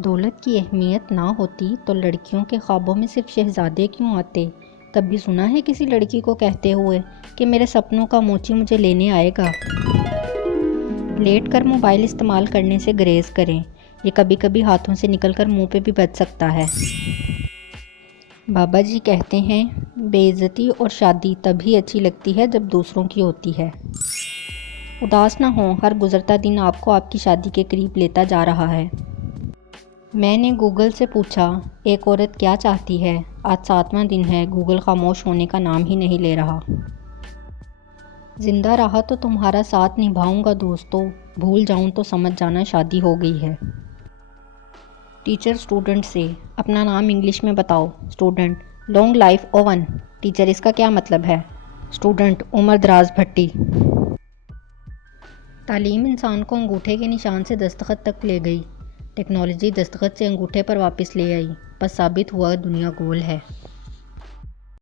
दौलत की अहमियत ना होती तो लड़कियों के ख्वाबों में सिर्फ शहजादे क्यों आते। कभी सुना है किसी लड़की को कहते हुए कि मेरे सपनों का मोची मुझे लेने आएगा। लेट कर मोबाइल इस्तेमाल करने से ग्रेज करें, ये कभी कभी हाथों से निकलकर मुंह पे भी बज सकता है। बाबा जी कहते हैं, बेइज्जती और शादी तभी अच्छी लगती है जब दूसरों की होती है। उदास ना हो, हर गुजरता दिन आपको आपकी शादी के करीब लेता जा रहा है। मैंने गूगल से पूछा, एक औरत क्या चाहती है। आज 7वां दिन है, गूगल खामोश होने का नाम ही नहीं ले रहा। जिंदा रहा तो तुम्हारा साथ निभाऊंगा दोस्तों, भूल जाऊं तो समझ जाना शादी हो गई है। टीचर स्टूडेंट से, अपना नाम इंग्लिश में बताओ। Student, long life oven. Teacher, इसका क्या मतलब है। स्टूडेंट, उम्र दराज भट्टी। तालीम इंसान को अंगूठे के निशान से दस्तखत तक ले गई। टेक्नोलॉजी दस्तखत से अंगूठे पर वापस ले आई, बस साबित हुआ दुनिया गोल है।